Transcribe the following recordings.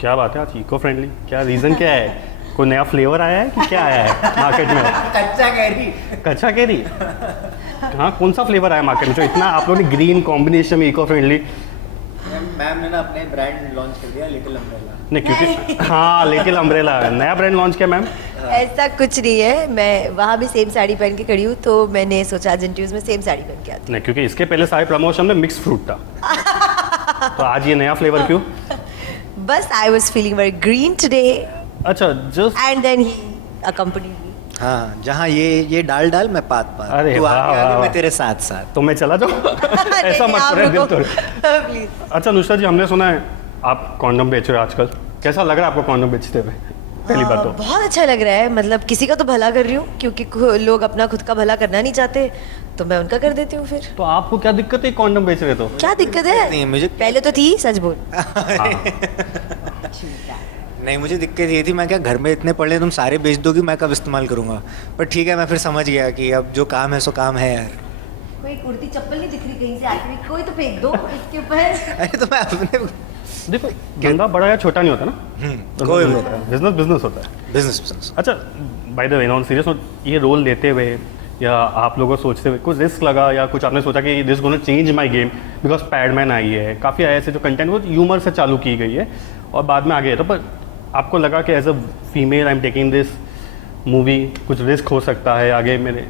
क्या बात है, आज इको फ्रेंडली, क्या रीज़न क्या है? कोई नया फ्लेवर आया है कि क्या आया है मार्केट में? कच्चा कैरी। कच्चा कैरी? हाँ, कौन सा फ्लेवर आया मार्केट में जो इतना आप लोगों ने ग्रीन कॉम्बिनेशन में इको फ्रेंडली? मैम ने ना अपने ब्रांड लॉन्च कर दिया, लिटिल अम्ब्रेला। नहीं, क्योंकि हाँ, लिटिल अम्ब्रेला नया ब्रांड लॉन्च किया मैम। ऐसा कुछ नहीं है, मैं वहाँ भी सेम साड़ी पहन के खड़ी हूँ, तो मैंने सोचा आज इंटरव्यूज में सेम साड़ी पहन के आती नहीं, क्योंकि इसके पहले सारे प्रमोशन में मिक्स फ्रूट था। तो आज ये नया फ्लेवर क्यों? हूँ। बस I was feeling very green today अच्छा, just and then he accompanied me. हाँ, जहाँ ये डाल डाल मैं पात पात, अरे तू वाह, आगे आगे वाह, मैं वाह। तेरे साथ साथ। तो मैं चला जाऊँ? ऐसा मत करें दिल तोड़। प्लीज। अच्छा नुसरत जी, हमने सुना है आप कॉन्डम बेच रहे हो आजकल, कैसा लग रहा है आपको कॉन्डम बेचते हुए? पहली बात तो बहुत अच्छा लग रहा है, मतलब किसी का तो भला कर रही हूँ, क्योंकि लोग अपना खुद का भला करना नहीं चाहते, तो मैं उनका कर देती हूँ फिर। तो आपको क्या दिक्कत है कॉन्डम बेच रहे तो? क्या दिक्कत है? नहीं, मुझे पहले तो थी, सच बोल। नहीं, मुझे दिक्कत ये थी, मैं क्या घर में इतने पड़े तुम सारे बेच दोगी, मैं कब इस्तेमाल करूंगा। पर ठीक है, मैं फिर समझ गया कि अब जो काम है सो काम है यार। कोई कुर्ती चप्पल नहीं दिख रही कहीं से आके, कोई तो फेंक दो इसके ऊपर। अरे तो मैं अपने देखो, धंधा बड़ा या छोटा नहीं होता ना, कोई भी होता है, बिजनेस बिजनेस होता है। बिजनेस। अच्छा, by the way, on serious note, ये रोल लेते हुए या आप लोगों को सोचते हुए कुछ रिस्क लगा या कुछ आपने सोचा कि this gonna change my game because Padman आई है, काफ़ी ऐसे जो कंटेंट वो ह्यूमर से चालू की गई है और बाद में आगे है, तो पर आपको लगा कि as a female I am taking this movie, कुछ रिस्क हो सकता है आगे मेरे?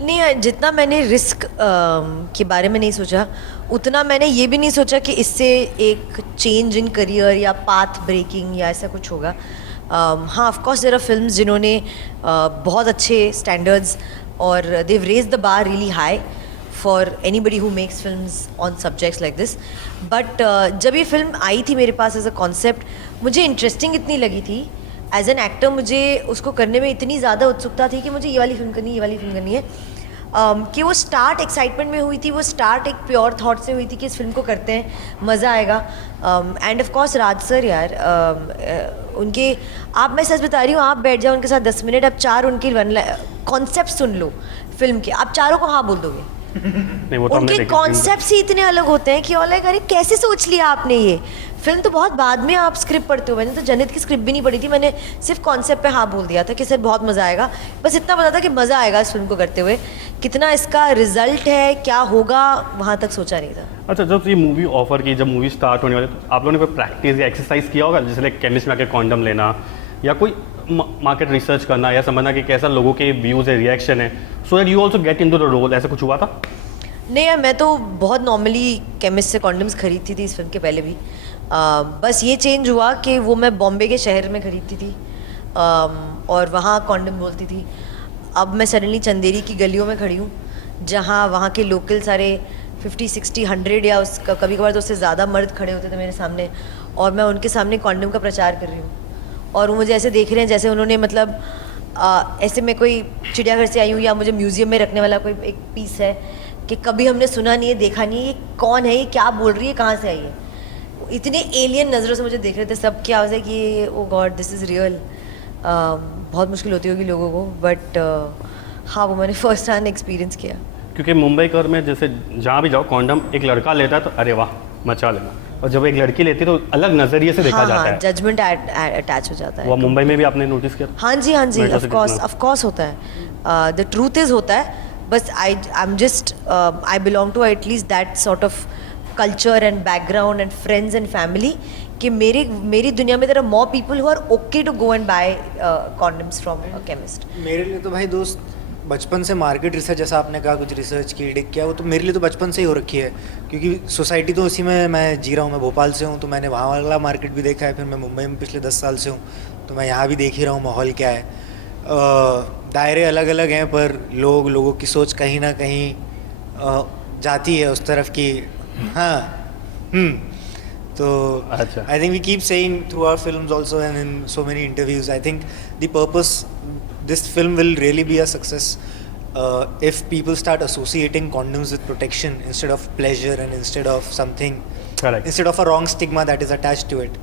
नहीं, जितना मैंने रिस्क के बारे में नहीं सोचा, उतना मैंने ये भी नहीं सोचा कि इससे एक चेंज इन करियर या पाथ ब्रेकिंग या ऐसा कुछ होगा। हाँ, of course there are films जिन्होंने बहुत अच्छे स्टैंडर्ड्स और they've raised the bar really high for anybody who makes films on subjects like this. But जब ये फिल्म आई थी मेरे पास एज अ कॉन्सेप्ट, मुझे इंटरेस्टिंग इतनी लगी थी। एज एन एक्टर मुझे उसको करने में इतनी ज़्यादा उत्सुकता थी कि मुझे ये वाली फिल्म करनी है, ये वाली फिल्म करनी है, कि वो स्टार्ट एक्साइटमेंट में हुई थी, वो स्टार्ट एक प्योर थॉट से हुई थी कि इस फिल्म को करते हैं, मज़ा आएगा। End of course Raj sir यार, उनके, मैं सच बता रही हूँ, आप बैठ जाओ उनके साथ 10 मिनट, आप चार उनके कॉन्सेप्ट सुन लो फिल्म के, आप चारों को हाँ बोल दोगे। नहीं, वो तो हमने उनके देखी। कॉन्सेप्ट्स ही इतने अलग होते हैं कि अरे कैसे सोच लिया आपने ये फिल्म, तो बहुत बाद में आप स्क्रिप्ट पढ़ते हो। मैंने तो जन्नत की स्क्रिप्ट भी नहीं पढ़ी थी, मैंने सिर्फ कॉन्सेप्ट पे हाँ बोल दिया था कि सर बहुत मज़ा आएगा, बस इतना पता था कि मज़ा आएगा इस फिल्म को करते हुए। कितना इसका रिजल्ट है, क्या होगा, वहाँ तक सोचा नहीं था। अच्छा, जब ये मूवी ऑफर की, जब मूवी स्टार्ट होने वाली, तो आप लोगों ने कोई प्रैक्टिस या एक्सरसाइज किया होगा, जैसे लाइक केमिस्ट में आके कॉन्डम लेना या कोई मार्केट रिसर्च करना या समझना कि कैसा लोगों के व्यूज़ है, रिएक्शन है, so that you also get into the role, ऐसा कुछ हुआ था? नहीं यार, मैं तो बहुत नॉर्मली केमिस्ट से कॉन्डम्स खरीदती थी इस फिल्म के पहले भी। बस ये चेंज हुआ कि वो मैं बॉम्बे के शहर में खरीदती थी और वहाँ कॉन्डम बोलती थी। अब मैं सडनली चंदेरी की गलियों में खड़ी हूँ, जहाँ वहाँ के लोकल सारे 50, 60, 100 या उसका कभी कभार तो उससे ज़्यादा मर्द खड़े होते थे मेरे सामने, और मैं उनके सामने कॉन्डम का प्रचार कर रही हूँ, और वो मुझे ऐसे देख रहे हैं जैसे उन्होंने, मतलब ऐसे मैं कोई चिड़ियाघर से आई हूँ या मुझे म्यूज़ियम में रखने वाला कोई एक पीस है कि कभी हमने सुना नहीं है, देखा नहीं है, ये कौन है, ये क्या बोल रही है, कहाँ से आई है। इतने एलियन नज़रों से मुझे देख रहे थे सब, क्या हो कि ओ गॉड दिस इज़ रियल। बहुत मुश्किल होती होगी लोगों को, बट हाँ, वो मैंने फर्स्ट हैंड एक्सपीरियंस किया। क्योंकि मुंबई कर में जैसे जहाँ भी जाओ, कॉन्डम एक लड़का लेता है तो अरे वाह मचा लेना, और जब एक लड़की लेती है तो अलग नज़रिए से देखा जाता है, जजमेंट अटैच हो जाता है। वो मुंबई में भी आपने नोटिस किया? हाँ जी, हाँ जी, मेट्रो ऑफ कोर्स होता है। द ट्रूथ इज़ होता है, बस I am just I belong to at least that sort of culture and background and friends and family, कि मेरी दुनिया में there are more people who are okay to go and buy condoms from a chemist. मेरे लिए तो भाई दोस्त बचपन से मार्केट रिसर्च, जैसा आपने कहा कुछ रिसर्च की डिक किया, वो तो मेरे लिए तो बचपन से ही हो रखी है, क्योंकि सोसाइटी तो उसी में मैं जी रहा हूँ। मैं भोपाल से हूँ, तो मैंने वहाँ वाला मार्केट भी देखा है, फिर मैं मुंबई में पिछले 10 साल से हूँ, तो मैं यहाँ भी देख ही रहा हूँ माहौल क्या है। दायरे अलग अलग हैं, पर लोगों की सोच कहीं ना कहीं जाती है उस तरफ की। हाँ, तो अच्छा। I think we keep saying through our films also and in so many interviews, I think the purpose, this film will really be a success if people start associating condoms with protection instead of pleasure and instead of something, Correct. instead of a wrong stigma that is attached to it.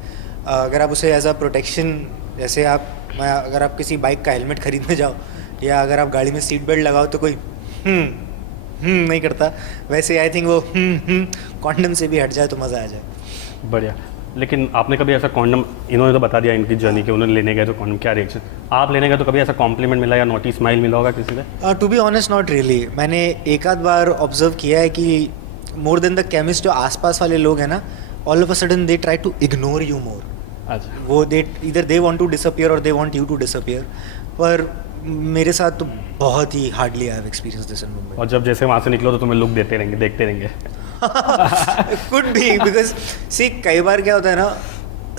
अगर आप उसे as a protection, जैसे अगर आप किसी bike का helmet खरीदने जाओ या अगर आप गाड़ी में सीट बेल्ट लगाओ तो कोई नहीं करता, वैसे आई थिंक वो कॉन्डम से भी हट जाए तो मज़ा आ जाए। बढ़िया। लेकिन आपने कभी ऐसा कॉन्डम, इन्होंने तो बता दिया इनकी जर्नी कि उन्होंने लेने गए तो कॉन्डम क्या रिएक्शन, आप लेने गए तो कभी ऐसा कॉम्प्लीमेंट मिला या नोटी स्माइल मिला होगा किसी से? To be honest not really. मैंने एक आध बार ऑब्जर्व किया है कि मोर देन द केमिस्ट जो आसपास वाले लोग हैं ना, all of a sudden they try to ignore you more. अच्छा, वो दे इधर दे वांट टू डिसअपियर और they want you to disappear. पर मेरे साथ तो बहुत ही hardly I have experience this in Mumbai. और जब जैसे वहाँ से निकलो तो तुम्हें लुक देते रहेंगे, देखते रहेंगे? कुड बी, बिकॉज सी कई बार क्या होता है ना,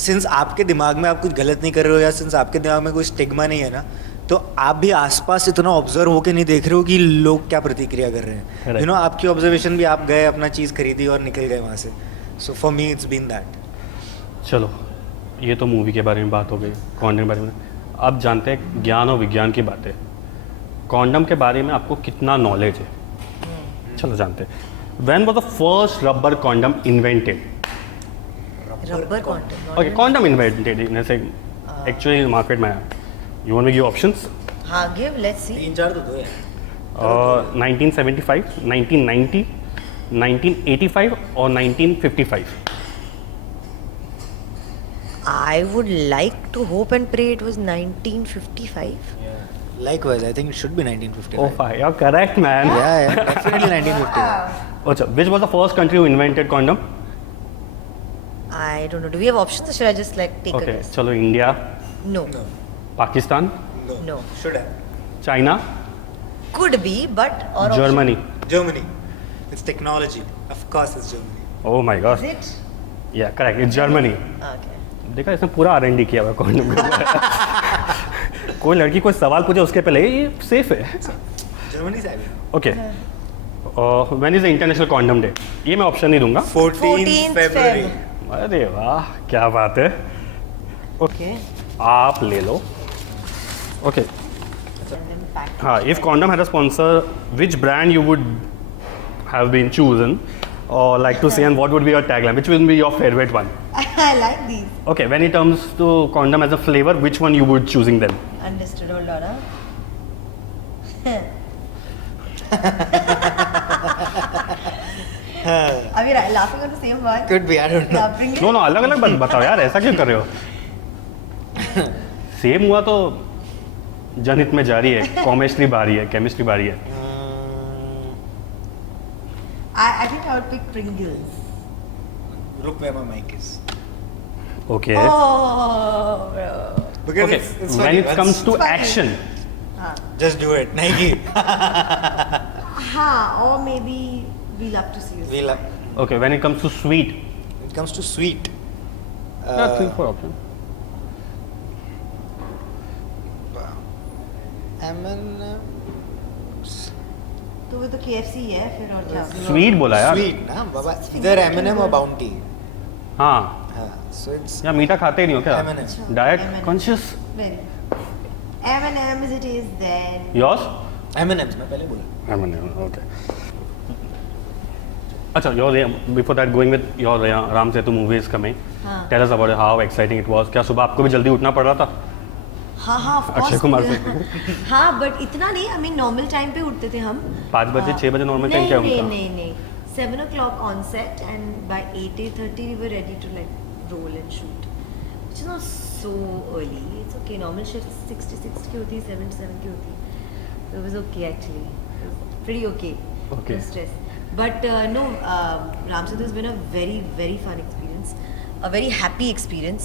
सिंस आपके दिमाग में आप कुछ गलत नहीं कर रहे हो या सिंस आपके दिमाग में कोई स्टिग्मा नहीं है ना, तो आप भी आसपास इतना ऑब्जर्व होके नहीं देख रहे हो कि लोग क्या प्रतिक्रिया कर रहे हैं। Right. यू नो, आपकी ऑब्जर्वेशन भी, आप गए अपना चीज़ खरीदी और निकल गए वहाँ से। So for me it's been that. चलो, ये तो मूवी के बारे में बात हो गई, कॉन्डम के बारे में। अब जानते हैं ज्ञान और विज्ञान की बातें। कॉन्डम के बारे में आपको कितना नॉलेज है? चलो जानते हैं। When was the first rubber condom invented? Rubber condom. Okay, condom invented in से एक्चुअली मार्केट में आया। You want me give options? हाँ, गिव, लेट्स सी। 3-4 तो दो यार। 1975, 1990, 1985 और 1955। I would like to hope and pray it was 1955. Likewise, I think it should be 1955. Oh, you're correct, man. Yeah, definitely 1955. अच्छा, which was the first country who invented condom? I don't know. Do we have options or should I just like take a Okay, guess? चलो, India, No. No, Pakistan, No. should have. China, Could be, but or option- Germany. Germany. It's technology. Of course, it's Germany. Oh my God. Is it? Yeah, correct. It's Germany. Okay. देखा, इसने पूरा R&D किया हुआ है condom के ऊपर। कोई लड़की कोई सवाल पूछे उसके पहले ये सेफ है। Germany से आया। Okay, when is the international condom day? ये मैं ऑप्शन नहीं दूंगा। 14th February. अरे वाह, क्या बात है। Okay. आप ले लो। Okay, Impact. हाँ, if condom had a sponsor, which brand you would have been chosen or like to say, and what would be your tagline? Which will be your favorite one? I like these. Okay, when it comes to condom as a flavor, which one you would choosing them? Understood. Hold on. Are we laughing on the same one? Could be, I don't know. Yeah, bring it. No, no, अलग अलग बताओ यार, ऐसा क्यों कर रहे हो? Same हुआ तो जनहित में जारी है, केमिस्ट्री बारी है, केमिस्ट्री बारी है। I think I would pick Pringles. Look where my mic is. Okay. Oh, bro. Because Okay, it's when funny, it comes to funny. action, just do it. Nike. or maybe we'll have to see. We love. okay, when it comes to sweet, When it comes to sweet. yeah, 3-4 options. M&M's. तो वो तो KFC है फिर और क्या? Sweet बोला यार। Sweet, ना बाबा. Either M&M or Bounty. हाँ, So it's या मीठा खाते ही नहीं हो क्या? M&M. Diet M&M. Conscious. Very. M&M as it is then. Yours? M&M's मैं पहले बोला. Okay. अच्छा, before that, going with your Ram Setu movie is coming. हाँ. Tell us about it, how exciting it was. क्या सुबह आपको भी जल्दी उठना पड़ रहा था? हाँ of अक्षय course. कुमार से। हाँ but इतना नहीं, I mean normal time पे उठते थे हम. 5 बजे, 6 बजे normal time नहीं, क्या नहीं, होता? नहीं. 7 o'clock on set and by 8:30 we were ready to like roll and shoot. Which is not so early. It's okay. Normal shift 6 to 6 की होती है, 7 to 7 की होती है. So it was okay actually. It was pretty okay. Okay. No stress. But no, Ram Setu has been a very, very fun experience. A very happy experience.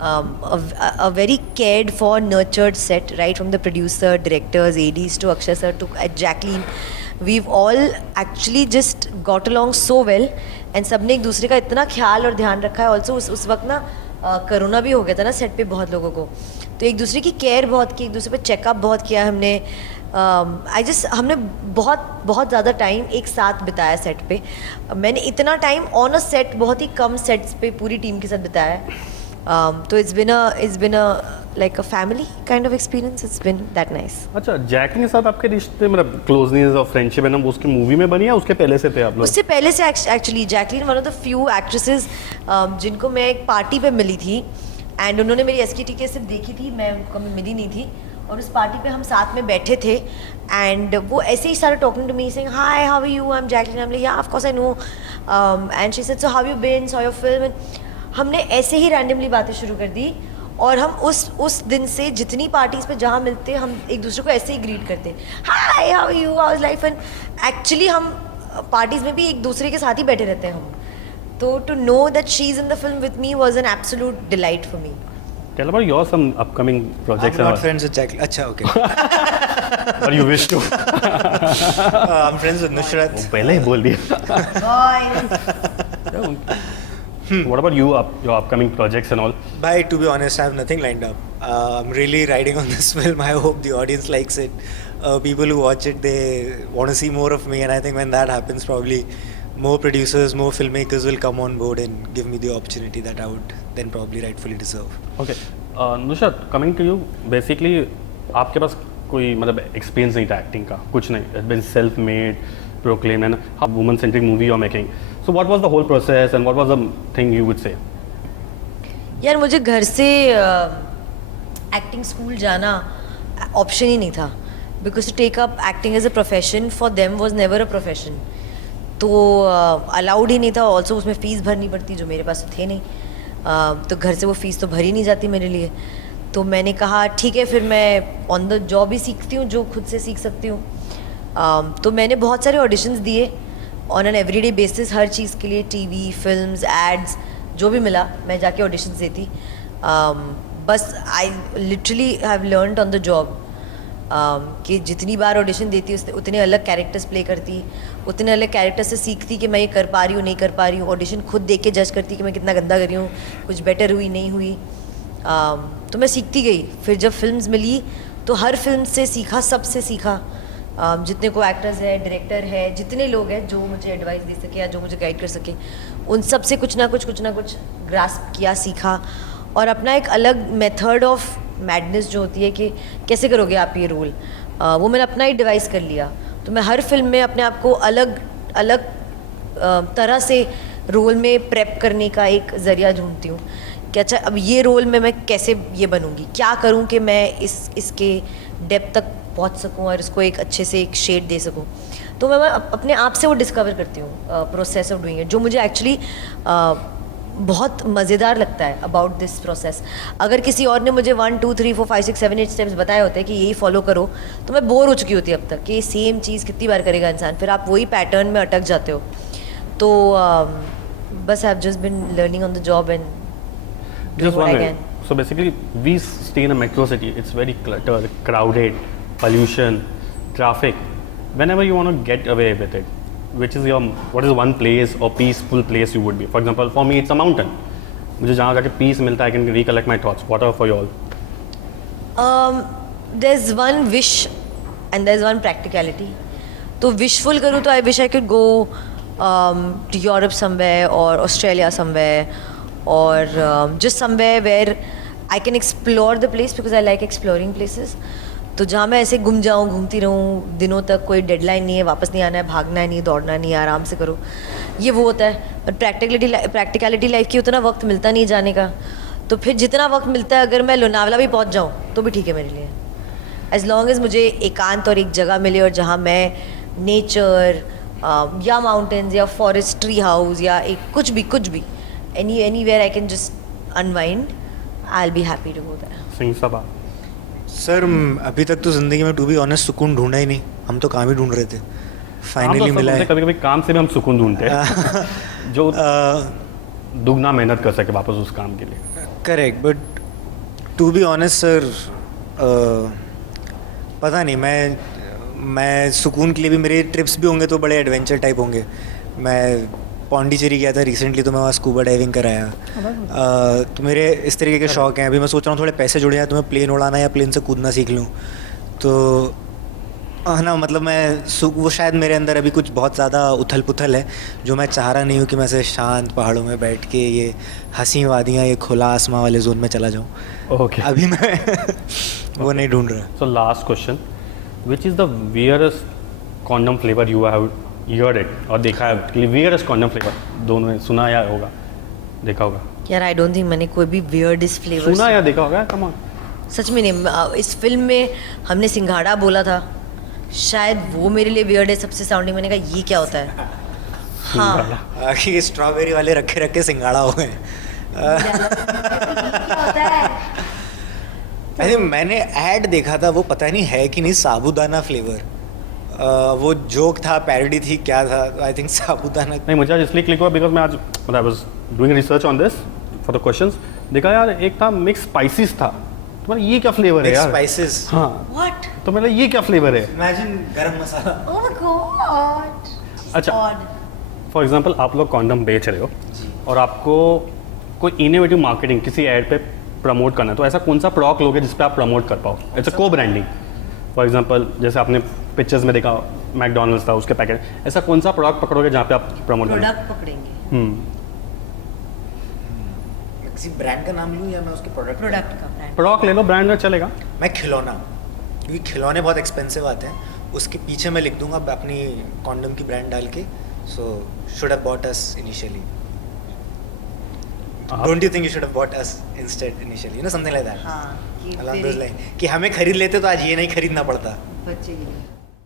A very cared for, nurtured set, right from the producer, directors, ADs to Akshay sir to Jacqueline. We've all actually just got along so well and सबने एक दूसरे का इतना ख्याल और ध्यान रखा है. Also उस वक्त ना कोरोना भी हो गया था ना सेट पे बहुत लोगों को, तो एक दूसरे की केयर बहुत की, एक दूसरे पे चेकअप बहुत किया हमने. हमने बहुत ज़्यादा टाइम एक साथ बिताया सेट पे. मैंने इतना टाइम ऑन अ सेट बहुत ही कम सेट्स पे पूरी टीम के साथ बिताया है. तो it's been a like a family kind of experience. It's been that nice. अच्छा, जैकलिन के साथ आपके रिश्ते, मतलब क्लोजनेस और फ्रेंडशिप है ना, वो उसकी मूवी में बनी है, उसके पहले से थे आप लोग? उससे पहले से actually Jacqueline one of the few actresses जिनको मैं एक पार्टी पे मिली थी एंड उन्होंने मेरी SKT सिर्फ देखी थी, मैं उनको कभी मिली नहीं थी. और उस पार्टी पे हम साथ में बैठे थे एंड वो ऐसे ही सारे talking to me saying hi how are you, I am Jacqueline. I am like yeah of course I know. And she said so how you been, saw your film. हमने ऐसे ही रैंडमली बातें शुरू कर दी और हम उस दिन से जितनी पार्टीज पे जहाँ मिलते हम एक दूसरे को ऐसे ही ग्रीट करते, hi how you, how life, and actually हम पार्टीज में भी एक दूसरे के साथ ही बैठे रहते हैं हम. तो to know that she is in the film with me was an absolute delight for me. Tell about your some upcoming projects. I'm not friends with Jacqueline. अच्छा, okay. Or you wish to. I'm friends with Nusrat. पहले ही बोल दिया. What about you? Your upcoming projects and all? Bhai, to be honest, I have nothing lined up. I'm really riding on this film. I hope the audience likes it. People who watch it, they want to see more of me, and I think when that happens, probably more producers, more filmmakers will come on board and give me the opportunity that I would then probably rightfully deserve. Okay. Nusrat, coming to you, basically आपके पास कोई मतलब experience नहीं था acting का, कुछ नहीं. It's been self-made, proclaimed, and a woman-centric movie you're making. So what was the whole process and what was the thing you would say? यार मुझे घर से एक्टिंग स्कूल जाना ऑप्शन ही नहीं था, because to take up acting as a profession for them was never a profession. तो allowed ही नहीं था. ऑल्सो उसमें फ़ीस भरनी पड़ती जो मेरे पास थे नहीं. तो घर से वो फ़ीस तो भरी नहीं जाती मेरे लिए. तो मैंने कहा ठीक है फिर मैं ऑन द जॉब ही सीखती हूँ जो खुद से सीख सकती हूँ. तो मैंने बहुत सारे ऑडिशंस दिए ऑन एन एवरीडे बेसिस, हर चीज़ के लिए, टीवी, फिल्म्स, एड्स, जो भी मिला मैं जाके ऑडिशंस देती. बस I literally have learned on the job कि जितनी बार ऑडिशन देती उतने अलग कैरेक्टर्स प्ले करती, उतने अलग कैरेक्टर से सीखती कि मैं ये कर पा रही हूँ नहीं कर पा रही हूँ. ऑडिशन खुद देख के जज करती कि मैं कितना गंदा कर रही हूँ, कुछ बेटर हुई नहीं हुई. तो मैं सीखती गई. फिर जब फिल्म्स मिली तो हर फिल्म से सीखा, सबसे सीखा. जितने को एक्टर्स है, डायरेक्टर है, जितने लोग हैं जो मुझे एडवाइस दे सके या जो मुझे गाइड कर सके, उन सब से कुछ ना कुछ ग्रास्प किया, सीखा. और अपना एक अलग मेथड ऑफ मैडनेस जो होती है कि कैसे करोगे आप ये रोल, वो मैंने अपना ही डिवाइस कर लिया. तो मैं हर फिल्म में अपने आप को अलग अलग तरह से रोल में प्रेप करने का एक ज़रिया ढूंढती हूँ कि अच्छा अब ये रोल में मैं कैसे ये बनूँगी, क्या करूँ कि मैं इसके डेप्थ तक पहुँच सकूँ और इसको एक अच्छे से एक शेड दे सकूँ. तो मैं अपने आप से वो डिस्कवर करती हूँ प्रोसेस ऑफ डूइंग इट, जो मुझे एक्चुअली बहुत मज़ेदार लगता है अबाउट दिस प्रोसेस. अगर किसी और ने मुझे 1 2 3 4 5 6 7 8 स्टेप्स बताए होते हैं कि यही फॉलो करो, तो मैं बोर हो चुकी होती अब तक कि सेम चीज़ कितनी बार करेगा इंसान, फिर आप वही पैटर्न में अटक जाते हो. तो बस I have just been learning on the job and Just wondering. So basically, we stay in a metro city. It's very cluttered, crowded, pollution, traffic. Whenever you want to get away with it, what is one place or peaceful place you would be? For example, for me, it's a mountain. मुझे जहाँ जाके peace मिलता है, I can recollect my thoughts. What are for you all? There's one wish and there's one practicality. तो wishful करूँ तो I wish I could go to Europe somewhere or Australia somewhere. और just somewhere where I can explore the place because I like exploring places. तो जहाँ मैं ऐसे घूम जाऊँ, घूमती रहूँ दिनों तक, कोई डेडलाइन नहीं है, वापस नहीं आना है, भागना नहीं, दौड़ना नहीं, आराम से करो, ये वो होता है. पर प्रैक्टिकलिटी लाइफ की उतना वक्त मिलता नहीं जाने का. तो फिर जितना वक्त मिलता है अगर मैं लोनावला भी पहुँच जाऊँ तो भी ठीक है मेरे लिए, एज लॉन्ग एज मुझे एकांत और एक जगह मिले और जहाँ मैं नेचर या माउंटेन्स या फॉरेस्ट, ट्री हाउस या एक कुछ भी anywhere I can just unwind, I'll be happy to go there. Singh Sabha. Sir अभी तक तो ज़िंदगी में टू बी ऑनेस्ट सुकून ढूंढा ही नहीं. हम तो काम ही ढूंढ रहे थे, फाइनली मिला है. कभी-कभी काम से भी हम सुकून ढूंढते हैं जो दुगना मेहनत कर सके वापस उस काम के लिए. Correct, but to be honest sir पता नहीं, मैं सुकून के लिए भी मेरे ट्रिप्स भी होंगे तो बड़े एडवेंचर टाइप होंगे. मैं पौंडीचेरी गया था रिसेंटली, तो मैं वहाँ स्कूबा डाइविंग कराया. तो मेरे इस तरीके के शौक हैं. अभी मैं सोच रहा हूँ थोड़े पैसे जुड़ जाए तो मैं प्लेन उड़ाना या प्लेन से कूदना सीख लूँ. तो है ना, मतलब वो शायद मेरे अंदर अभी कुछ बहुत ज़्यादा उथल पुथल है जो मैं चाह रहा नहीं हूँ कि मैं ऐसे शांत पहाड़ों में बैठ के ये हंसी वादियाँ, ये खुला आसमां वाले जोन में चला जाऊँ. Okay. अभी मैं वो नहीं ढूंढ रहा. So last question, which is the weirdest condom flavor you have heard it और देखा है? weirdest condom flavor दोनों ने सुना या होगा, देखा होगा? यार आई डोंट थिंक मैंने कोई भी weirdest फ्लेवर सुना या देखा होगा. Come on. सच में नहीं. इस फिल्म में हमने सिंघाड़ा बोला था, शायद वो मेरे लिए वियर्ड है सबसे साउंडिंग. मैंने कहा ये क्या होता है. हाँ, स्ट्रॉबेरी वाले रखे सिंगाड़ा हो गए. क्या होता है? अरे मैंने ऐड देखा था, वो पता नहीं है कि नहीं, साबूदाना फ्लेवर। वो जोक था, पैरोडी थी, क्या था, आई थिंक साबूदाना। नहीं, मुझे आज इसलिए क्लिक हुआ बिकॉज मैं आज मतलब I was doing research on this for the questions, देखा यार एक था मिक्स स्पाइसेस था, तो मैंने ये क्या फ्लेवर है यार, स्पाइसेस। हाँ, What? तो मैंने ये क्या फ्लेवर है। इमेजिन गरम मसाला। Oh my God. अच्छा। Odd. फॉर एग्जाम्पल आप लोग कॉन्डम बेच रहे हो और आपको कोई इनोवेटिव मार्केटिंग किसी ऐड पे प्रमोट करना है, तो ऐसा कौन सा प्रोडक्ट लोगे जिस पे आप प्रमोट कर पाओ? इट्स अ को ब्रांडिंग। फॉर एग्जाम्पल जैसे आपने पिक्चर्स में देखा मैकडोनल्ड्स था, उसके पैकेट, ऐसा कौन सा प्रोडक्ट पकड़ोगे जहाँ पे आप प्रमोट करोगे? प्रोडक्ट पकड़ेंगे, किसी ब्रांड का नाम लूँ या मैं उसके प्रोडक्ट? प्रोडक्ट का ब्रांड। प्रोडक्ट ले लो, ब्रांड में चलेगा। मैं खिलौना, क्योंकि खिलौने बहुत एक्सपेंसिव आते हैं, उसके पीछे मैं लिख दूंगा अपनी कॉन्डम की ब्रांड डाल के, so should have bought us initially. Don't you think you should have bought us instead initially, you know something like that, हाँ, कि along तेरे those lines, कि हमें खरीद लेते तो आज ये नहीं खरीदना पड़ता। बच्चे के लिए